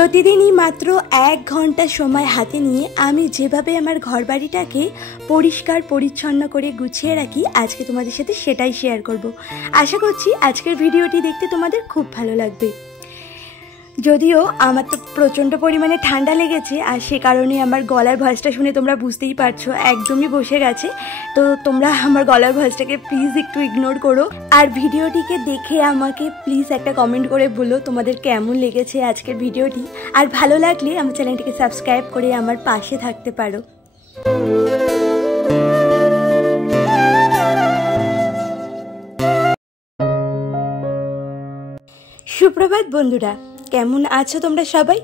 প্রতিদিনই মাত্র 1 ঘন্টা সময় হাতে নিয়ে আমি যেভাবে আমার ঘরবাড়িটাকে পরিষ্কার পরিচ্ছন্ন করে গুছিয়ে রাখি আজকে তোমাদের সাথে সেটাই শেয়ার করব। আশা করছি আজকের ভিডিওটি দেখতে তোমাদের খুব ভালো লাগবে। যদিও আমার তো প্রচণ্ড পরিমাণে ঠান্ডা লেগেছে, আর সে কারণে আমার গলার ভয়েসটা শুনে তোমরা বুঝতেই পারছো একদমই বসে গেছে। তো তোমরা আমার গলার ভয়েসটাকে প্লিজ একটু ইগনোর করো, আর ভিডিওটিকে দেখে আমাকে প্লিজ একটা কমেন্ট করে বলো তোমাদের কেমন লেগেছে আজকের ভিডিওটি। আর ভালো লাগলে আমার চ্যানেলটিকে সাবস্ক্রাইব করে আমার পাশে থাকতে পারো। সুপ্রভাত বন্ধুরা, কেমন আছো তোমরা সবাই?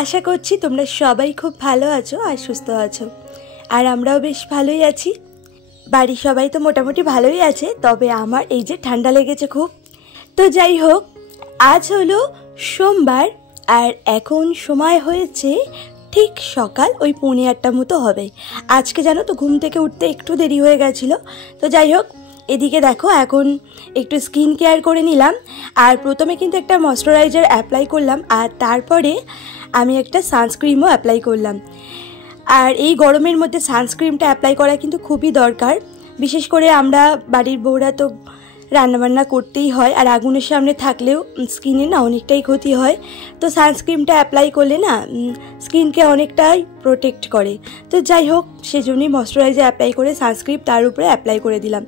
আশা করছি তোমরা সবাই খুব ভালো আছো আর সুস্থ আছো, আর আমরাও বেশ ভালোই আছি। বাড়ির সবাই তো মোটামুটি ভালোই আছে, তবে আমার এই যে ঠান্ডা লেগেছে খুব। তো যাই হোক, আজ হলো সোমবার, আর এখন সময় হয়েছে ঠিক সকাল ওই 8:45 মতো হবে। আজকে জানো তো ঘুম থেকে উঠতে একটু দেরি হয়ে গেছিলো। তো যাই হোক, এদিকে দেখো এখন একটু স্কিন কেয়ার করে নিলাম, আর প্রথমে কিন্তু একটা ময়শ্চারাইজার অ্যাপ্লাই করলাম, আর তারপরে আমি একটা সানস্ক্রিমও অ্যাপ্লাই করলাম। আর এই গরমের মধ্যে সানস্ক্রিমটা অ্যাপ্লাই করা কিন্তু খুবই দরকার। বিশেষ করে আমরা বাড়ির বউরা তো রান্নাবান্না করতেই হয়, আর আগুনের সামনে থাকলেও স্কিনে না অনেকটাই ক্ষতি হয়। তো সানস্ক্রিমটা অ্যাপ্লাই করলে না স্কিনকে অনেকটাই প্রোটেক্ট করে। তো যাই হোক, সেজন্যই ময়শ্চারাইজার অ্যাপ্লাই করে সানস্ক্রিন তার উপরে অ্যাপ্লাই করে দিলাম।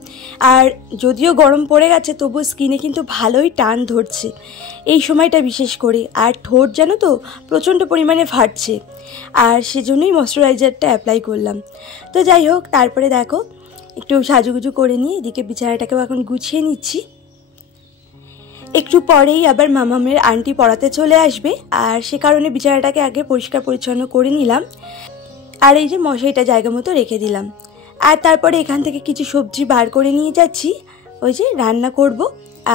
আর যদিও গরম পড়ে গেছে, তবু স্কিনে কিন্তু ভালোই টান ধরছে এই সময়টা বিশেষ করে, আর ঠোঁট জানো তো প্রচণ্ড পরিমাণে ফাটছে, আর সেজন্যই ময়শ্চারাইজারটা অ্যাপ্লাই করলাম। তো যাই হোক, তারপরে দেখো একটু সাজুগুজু করে নিয়ে এদিকে বিছানাটাকেও এখন গুছিয়ে নিচ্ছি। একটু পরেই আবার মামামের আন্টি পড়াতে চলে আসবে, আর সে কারণে বিছানাটাকে আগে পরিষ্কার পরিচ্ছন্ন করে নিলাম, আর এই যে মশারিটা জায়গা মতো রেখে দিলাম। আর তারপরে এখান থেকে কিছু সবজি বার করে নিয়ে যাচ্ছি, ওই যে রান্না করব,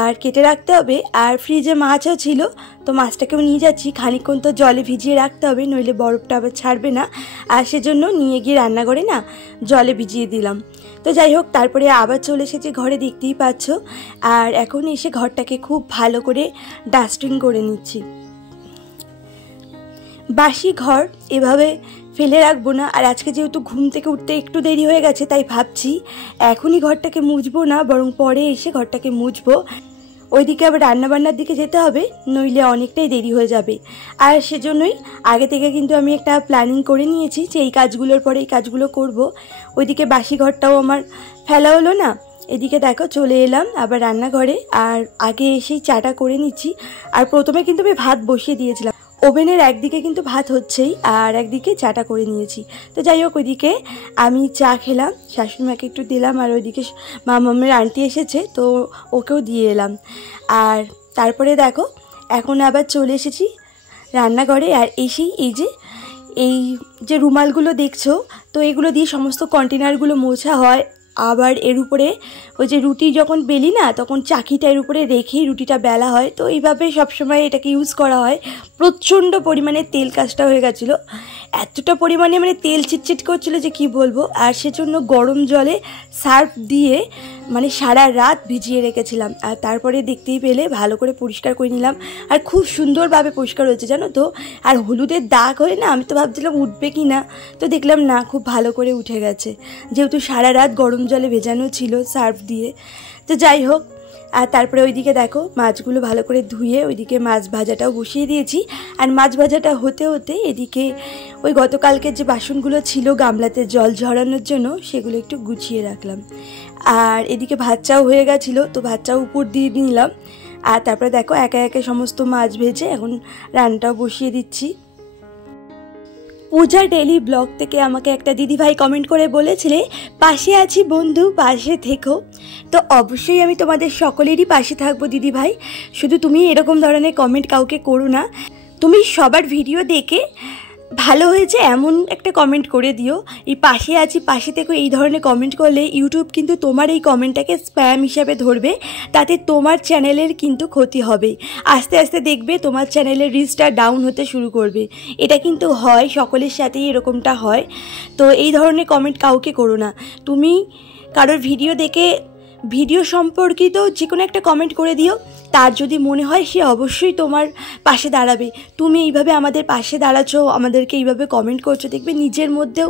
আর কেটে রাখতে হবে। আর ফ্রিজে মাছও ছিল, তো মাছটাকেও নিয়ে যাচ্ছি। খানিকক্ষণ তো জলে ভিজিয়ে রাখতে হবে, নইলে বরফটা আবার ছাড়বে না, আর সেজন্য নিয়ে গিয়ে রান্নাঘরে না জলে ভিজিয়ে দিলাম। তো যাই হোক, তারপরে আবার চলে এসেছি ঘরে, দেখতেই পাচ্ছ। আর এখন এসে ঘরটাকে খুব ভালো করে ডাস্টিং করে নিচ্ছি। বাসি ঘর এভাবে ফেলে রাখবো না, আর আজকে যেহেতু ঘুম থেকে উঠতে একটু দেরি হয়ে গেছে, তাই ভাবছি এখনই ঘরটাকে মুছবো না, বরং পরে এসে ঘরটাকে মুছবো। ওইদিকে আবার রান্নাবান্নার দিকে যেতে হবে, নইলে অনেকটাই দেরি হয়ে যাবে। আর সেজন্যই আগে থেকে কিন্তু আমি একটা প্ল্যানিং করে নিয়েছি যে এই কাজগুলোর পরে এই কাজগুলো করব। ওইদিকে বাসি ঘরটাও আমার ফেলা হলো না। এদিকে দেখো চলে এলাম আবার রান্নাঘরে, আর আগে এসেই চাটা করে নিচ্ছি। আর প্রথমে কিন্তু আমি ভাত বসিয়ে দিয়েছিলাম, ওভেনের একদিকে কিন্তু ভাত হচ্ছেই, আর একদিকে চাটা করে নিয়েছি। তো যাই হোক, ওইদিকে আমি চা খেলাম, শাশুড়িমাকে একটু দিলাম, আর ওইদিকে মামামের আন্টি এসেছে, তো ওকেও দিয়ে এলাম। আর তারপরে দেখো এখন আবার চলে এসেছি রান্নাঘরে, আর এসেই এই যে রুমালগুলো দেখছো, তো এগুলো দিয়ে সমস্ত কন্টেনারগুলো মোছা হয়। আবার এর উপরে ওই যে রুটি যখন বেলি না, তখন চাকিটা এর উপরে রেখেই রুটিটা বেলা হয়। তো এইভাবে সবসময় এটাকে ইউজ করা হয়। প্রচণ্ড পরিমাণে তেল কাজটা হয়ে গেছিলো, এতটা পরিমাণে মানে তেল চিটচিট করছিলো যে কি বলবো। আর সেজন্য গরম জলে সার্ফ দিয়ে মানে সারা রাত ভিজিয়ে রেখেছিলাম, আর তারপরে দেখতেই পেলে ভালো করে পরিষ্কার করে নিলাম। আর খুব সুন্দরভাবে পরিষ্কার হয়েছে জানো তো। আর হলুদের দাগ হয়ে না, আমি তো ভাবছিলাম উঠবে কি না, তো দেখলাম না, খুব ভালো করে উঠে গেছে, যেহেতু সারা রাত গরম জলে ভেজানো ছিল সার্ফ দিয়ে। তো যাই হোক, আর তারপরে ওইদিকে দেখো মাছগুলো ভালো করে ধুয়ে ওইদিকে মাছ ভাজাটাও বসিয়ে দিয়েছি। আর মাছ ভাজাটা হতে হতে এদিকে ওই গতকালকের যে বাসনগুলো ছিল গামলাতে জল ঝরানোর জন্য, সেগুলো একটু গুছিয়ে রাখলাম। আর এদিকে ভাতটাও হয়ে গেছিলো, তো ভাতটাও উপর দিয়ে নিলাম। আর তারপরে দেখো একে একে সমস্ত মাছ ভেজে এখন রান্নাটাও বসিয়ে দিচ্ছি। পূজা ডেইলি ব্লগ থেকে আমাকে একটা দিদিভাই কমেন্ট করে বলেছিলে, পাশে আছি বন্ধু, পাশে থেকো। তো অবশ্যই আমি তোমাদের সকলেরই পাশে থাকবো দিদিভাই। শুধু তুমি এরকম ধরনের কমেন্ট কাউকে করো না, তুমি সবার ভিডিও দেখে ভালো হয়েছে এমন একটা কমেন্ট করে দিও। এই পাশে আছি পাশে থেকো এই ধরনের কমেন্ট করলে ইউটিউব কিন্তু তোমার এই কমেন্টটাকে স্প্যাম হিসাবে ধরবে, তাতে তোমার চ্যানেলের কিন্তু ক্ষতি হবে। আস্তে আস্তে দেখবে তোমার চ্যানেলের রিচটা ডাউন হতে শুরু করবে। এটা কিন্তু হয়, সকলের সাথেই এরকমটা হয়। তো এই ধরনের কমেন্ট কাউকে করো না। তুমি কারোর ভিডিও দেখে ভিডিও সম্পর্কিত যে কোনো একটা কমেন্ট করে দিও। তার যদি মনে হয় সে অবশ্যই তোমার পাশে দাঁড়াবে। তুমি এইভাবে আমাদের পাশে দাঁড়াচ্ছ, আমাদেরকে এইভাবে কমেন্ট করছো, দেখবে নিজের মধ্যেও,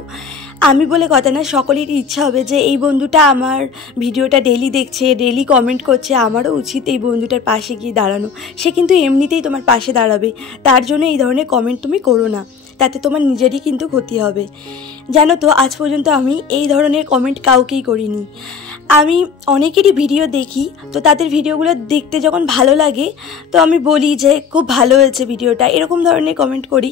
আমি বলে কথা না, সকলেরই ইচ্ছা হবে যে এই বন্ধুটা আমার ভিডিওটা ডেলি দেখছে, ডেলি কমেন্ট করছে, আমারও উচিত এই বন্ধুটার পাশে গিয়ে দাঁড়ানো। সে কিন্তু এমনিতেই তোমার পাশে দাঁড়াবে, তার জন্য এই ধরনের কমেন্ট তুমি করো না, তাতে তোমার নিজেরই কিন্তু ক্ষতি হবে। জানো তো, আজ পর্যন্ত আমি এই ধরনের কমেন্ট কাউকেই করিনি। আমি অনেকেরই ভিডিও দেখি, তো তাদের ভিডিওগুলো দেখতে যখন ভালো লাগে তো আমি বলি যে খুব ভালো হয়েছে ভিডিওটা, এরকম ধরনের কমেন্ট করি।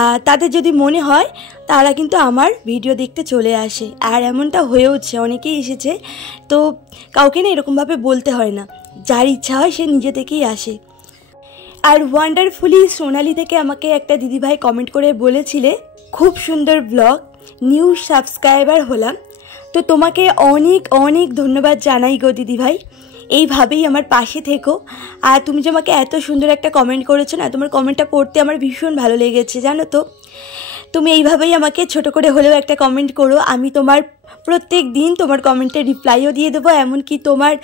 আর তাদের যদি মনে হয় তারা কিন্তু আমার ভিডিও দেখতে চলে আসে, আর এমনটা হয়েওছে, অনেকেই এসেছে। তো কাউকে না এরকমভাবে বলতে হয় না, যার ইচ্ছা হয় সে নিজে থেকেই আসে। আর ওয়ান্ডারফুলি সোনালি থেকে আমাকে একটা দিদিভাই কমেন্ট করে বলেছিলে খুব সুন্দর ব্লগ, নিউ সাবস্ক্রাইবার হলাম। তো তোমাকে অনেক অনেক ধন্যবাদ জানাই গো দিদিভাই, এইভাবেই আমার পাশে থেকো। আর তুমি যে আমাকে এত সুন্দর একটা কমেন্ট করেছো না, তোমার কমেন্টটা পড়তে আমার ভীষণ ভালো লেগেছে। জানো তো, তুমি এইভাবেই আমাকে ছোট করে হলেও একটা কমেন্ট করো, আমি তোমার প্রত্যেক দিন তোমার কমেন্টে রিপ্লাইও দিয়ে দেবো, এমনকি তোমার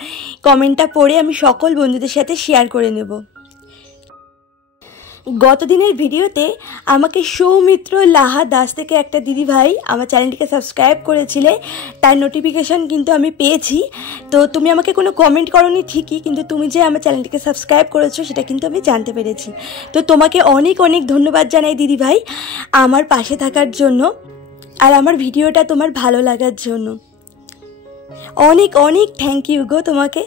কমেন্টটা পড়ে আমি সকল বন্ধুদের সাথে শেয়ার করে নেব। গত দিনের ভিডিওতে আমাকে সৌমিত্র লাহা দাস থেকে একটা দিদিভাই আমার চ্যানেলটিকে সাবস্ক্রাইব করেছিলে, তার নোটিফিকেশান কিন্তু আমি পেয়েছি। তো তুমি আমাকে কোনো কমেন্ট করোনি ঠিকই, কিন্তু তুমি যে আমার চ্যানেলটিকে সাবস্ক্রাইব করেছো সেটা কিন্তু আমি জানতে পেরেছি। তো তোমাকে অনেক অনেক ধন্যবাদ জানাই দিদিভাই আমার পাশে থাকার জন্য, আর আমার ভিডিওটা তোমার ভালো লাগার জন্য। অনেক অনেক থ্যাংক ইউ গো তোমাকে।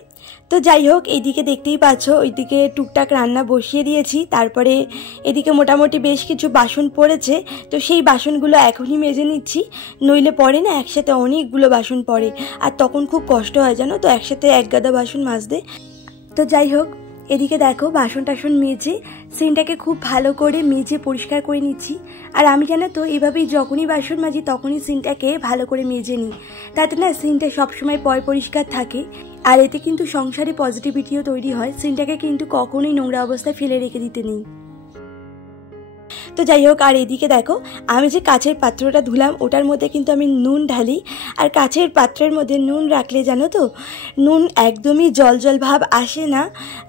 তো যাই হোক, এইদিকে দেখতেই পাচ্ছ ওইদিকে টুকটাক রান্না বসিয়ে দিয়েছি, তারপরে এদিকে মোটামুটি বেশ কিছু বাসন পড়েছে, তো সেই বাসনগুলো এখনই মেজে নিচ্ছি, নইলে পরে না একসাথে অনেকগুলো বাসন পড়ে, আর তখন খুব কষ্ট হয় জানো তো একসাথে এক গাদা বাসন মাজতে। তো যাই হোক, এদিকে দেখো বাসন টাসন মেজে সিনটাকে খুব ভালো করে মেজে পরিষ্কার করে নিচ্ছি। আর আমি জানো তো এভাবেই যখনই বাসন মাজি তখনই সিনটাকে ভালো করে মেজে নিই, তাতে না সিনটা সবসময় পরিষ্কার থাকে। আর এতে কিন্তু সংসারে পজিটিভিটিও তৈরি হয়, সিনটাকে কিন্তু কখনোই নোংরা অবস্থায় ফেলে রেখে দিতে নেই। তো যাই হোক, আর এদিকে দেখো আমি যে কাচের পাত্রটা ধুলাম ওটার মধ্যে কিন্তু আমি নুন ঢালি, আর কাচের পাত্রের মধ্যে নুন রাখলে জানো তো নুন একদমই জল জল ভাব আসে না,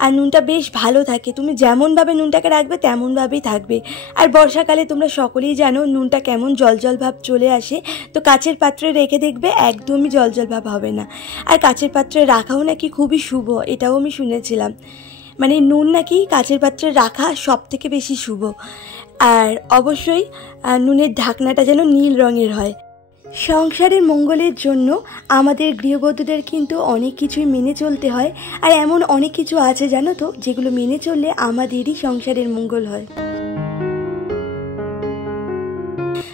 আর নুনটা বেশ ভালো থাকে। তুমি যেমনভাবে নুনটাকে রাখবে তেমনভাবেই থাকবে। আর বর্ষাকালে তোমরা সকলেই জানো নুনটা কেমন জল জল ভাব চলে আসে, তো কাচের পাত্রে রেখে দেখবে একদমই জল জল ভাব হবে না। আর কাচের পাত্রে রাখাও নাকি খুবই শুভ, এটাও আমি শুনেছিলাম, মানে নুন নাকি কাচের পাত্রে রাখা সব থেকে বেশি শুভ। আর অবশ্যই নুনের ঢাকনাটা যেন নীল রঙের হয়। সংসারের মঙ্গলের জন্য আমাদের গৃহবধূদের কিন্তু অনেক কিছুই মেনে চলতে হয়, আর এমন অনেক কিছু আছে জানো তো যেগুলো মেনে চললে আমাদেরই সংসারের মঙ্গল হয়।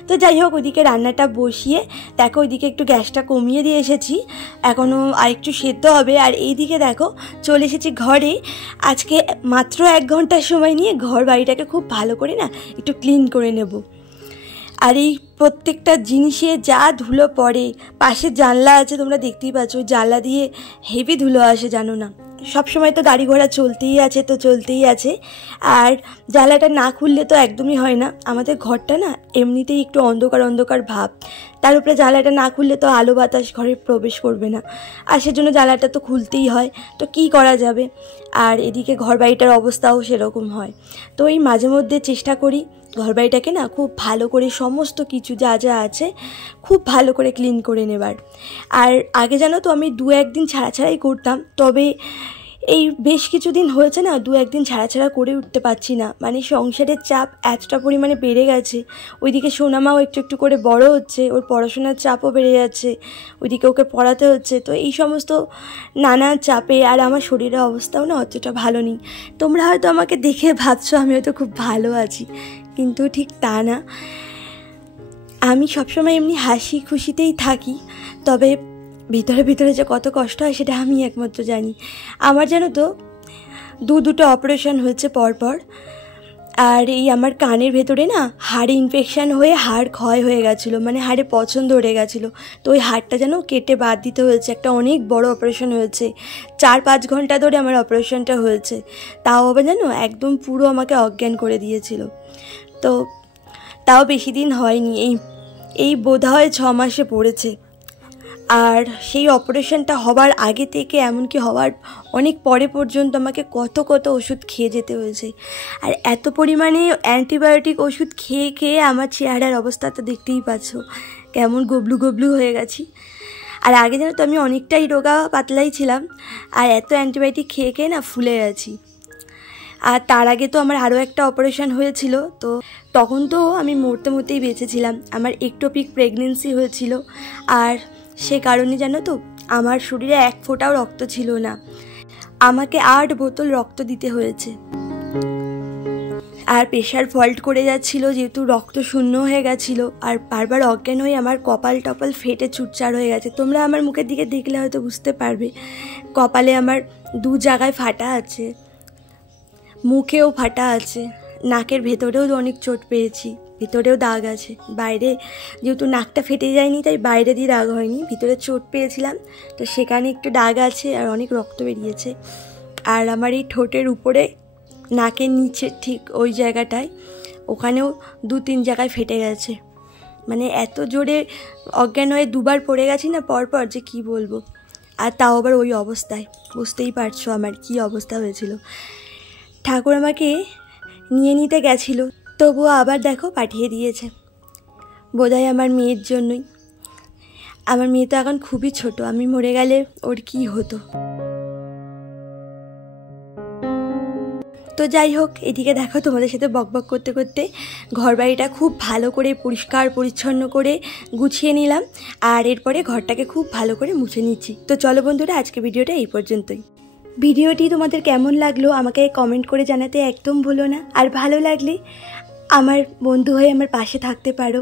তো যাই হোক, ওইদিকে রান্নাটা বসিয়ে দেখো ওইদিকে একটু গ্যাসটা কমিয়ে দিয়ে এসেছি, এখনও আরেকটু সেদ্ধ হবে। আর এইদিকে দেখো চলে এসেছি ঘরে, আজকে মাত্র 1 ঘন্টার সময় নিয়ে ঘর বাড়িটাকে খুব ভালো করে না একটু ক্লিন করে নেব। আর এই প্রত্যেকটা জিনিসে যা ধুলো পড়ে, পাশে জানলা আছে তোমরা দেখতেই পাচ্ছ, ওই জানলা দিয়ে হেভি ধুলো আসে জানো না, সবসময় তো গাড়ি ঘোড়া চলতেই আছে, তো চলতেই আছে। আর জানলাটা না খুললে তো একদমই হয় না, আমাদের ঘরটা না এমনিতেই একটু অন্ধকার অন্ধকার ভাব, তার উপরে জানলাটা না খুললে তো আলো বাতাস ঘরে প্রবেশ করবে না, আর সেজন্য জানলাটা তো খুলতেই হয়, তো কি করা যাবে। আর এদিকে ঘর বাড়িটার অবস্থাও সেরকম হয়, তো এই মাঝে মধ্যে চেষ্টা করি ঘরবাড়িটাকে না খুব ভালো করে সমস্ত কিছু যা যা আছে খুব ভালো করে ক্লিন করে নেবার। আর আগে জানো তো আমি 2-1 দিন ছাড়াই করতাম, তবে এই বেশ কিছুদিন হয়েছে না 2-1 দিন ছাড়া করে উঠতে পারছি না, মানে সংসারের চাপ এতটা পরিমাণে বেড়ে গেছে। ওইদিকে সোনামাও একটু একটু করে বড় হচ্ছে, ওর পড়াশোনার চাপও বেড়ে যাচ্ছে, ওইদিকে ওকে পড়াতে হচ্ছে, তো এই সমস্ত নানা চাপে আর আমার শরীরের অবস্থাও না অতটা ভালো নেই। তোমরা হয়তো আমাকে দেখে ভাবছো আমি হয়তো খুব ভালো আছি, কিন্তু ঠিক তা না। আমি সবসময় এমনি হাসি খুশিতেই থাকি, তবে ভিতরে ভিতরে যে কত কষ্ট হয় সেটা আমি একমাত্র জানি। আমার জানো তো দুটো অপারেশন হয়েছে পরপর, আর এই আমার কানের ভেতরে না হাড়ে ইনফেকশান হয়ে হাড় ক্ষয় হয়ে গেছিলো, মানে হাড়ে পছন্দ ধরে গেছিলো, তো ওই হাড়টা যেন কেটে বাদ দিতে হয়েছে। একটা অনেক বড় অপারেশন হয়েছে, 4-5 ঘন্টা ধরে আমার অপারেশনটা হয়েছে, তাও আবার জানো একদম পুরো আমাকে অজ্ঞান করে দিয়েছিল। তো তাও বেশি দিন হয়নি, এই বোধহয় 6 মাসে পড়েছে। আর সেই অপারেশনটা হবার আগে থেকে এমনকি হওয়ার অনেক পরে পর্যন্ত আমাকে কত কত ওষুধ খেয়ে যেতে হয়েছে। আর এত পরিমাণে অ্যান্টিবায়োটিক ওষুধ খেয়ে খেয়ে আমার চেহারার অবস্থা তো দেখতেই পাচ্ছ, কেমন গবলু গবলু হয়ে গেছি। আর আগে যেন তো আমি অনেকটাই রোগা পাতলাই ছিলাম, আর এত অ্যান্টিবায়োটিক খেয়ে খেয়ে না ফুলে গেছি। আর তার আগে তো আমার আরও একটা অপারেশন হয়েছিল, তো তখন তো আমি মরতেই বেঁচেছিলাম। আমার একটোপিক প্রেগনেন্সি হয়েছিল, আর সে কারণে জানো তো আমার শরীরে এক ফোঁটাও রক্ত ছিল না, আমাকে 8 বোতল রক্ত দিতে হয়েছে। আর প্রেশার ফল্ট করে যাচ্ছিল, যেহেতু রক্ত শূন্য হয়ে গেছিলো, আর বারবার অজ্ঞান হয়ে আমার কপাল টপাল ফেটে চুরচার হয়ে গেছে। তোমরা আমার মুখের দিকে দেখলে হয়তো বুঝতে পারবে, কপালে আমার 2 জায়গায় ফাটা আছে, মুখেও ফাটা আছে, নাকের ভেতরেও অনেক চোট পেয়েছি, ভিতরেও দাগ আছে। বাইরে যেহেতু নাকটা ফেটে যায়নি তাই বাইরে দিয়ে দাগ হয়নি, ভিতরে চোট পেয়েছিলাম তো সেখানে একটু দাগ আছে, আর অনেক রক্ত বেরিয়েছে। আর আমার এই ঠোঁটের উপরে নাকের নিচে ঠিক ওই জায়গাটায়, ওখানেও 2-3 জায়গায় ফেটে গেছে। মানে এত জোরে অজ্ঞান হয়ে 2বার পড়ে গেছি না পরপর, যে কি বলবো। আর তাও আবার ওই অবস্থায়, বুঝতেই পারছো আমার কি অবস্থা হয়েছিল। ঠাকুর আমাকে নিয়ে নিতে গেছিলো, তবুও আবার দেখো পাঠিয়ে দিয়েছে, বোধহয় আমার মেয়ের জন্যই। আমার মেয়ে তো এখন খুবই ছোট, আমি মরে গেলে ওর কি হতো। তো যাই হোক, এদিকে দেখো তোমাদের সাথে বকবক করতে করতে ঘর বাড়িটা খুব ভালো করে পরিষ্কার পরিচ্ছন্ন করে গুছিয়ে নিলাম, আর এরপরে ঘরটাকে খুব ভালো করে মুছে নিচ্ছি। তো চলো বন্ধুরা, আজকে ভিডিওটা এই পর্যন্তই। ভিডিওটি তোমাদের কেমন লাগলো আমাকে কমেন্ট করে জানাতে একদম ভুলো না। আর ভালো লাগলে আমার বন্ধু হয়ে আমার পাশে থাকতে পারো,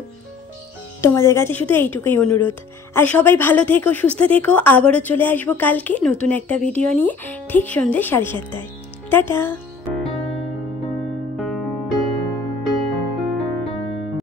তোমাদের কাছে শুধু এইটুকুই অনুরোধ। আর সবাই ভালো থেকো, সুস্থ থেকো। আবারও চলে আসবো কালকে নতুন একটা ভিডিও নিয়ে, ঠিক সন্ধ্যে 7:30টায়। টাটা।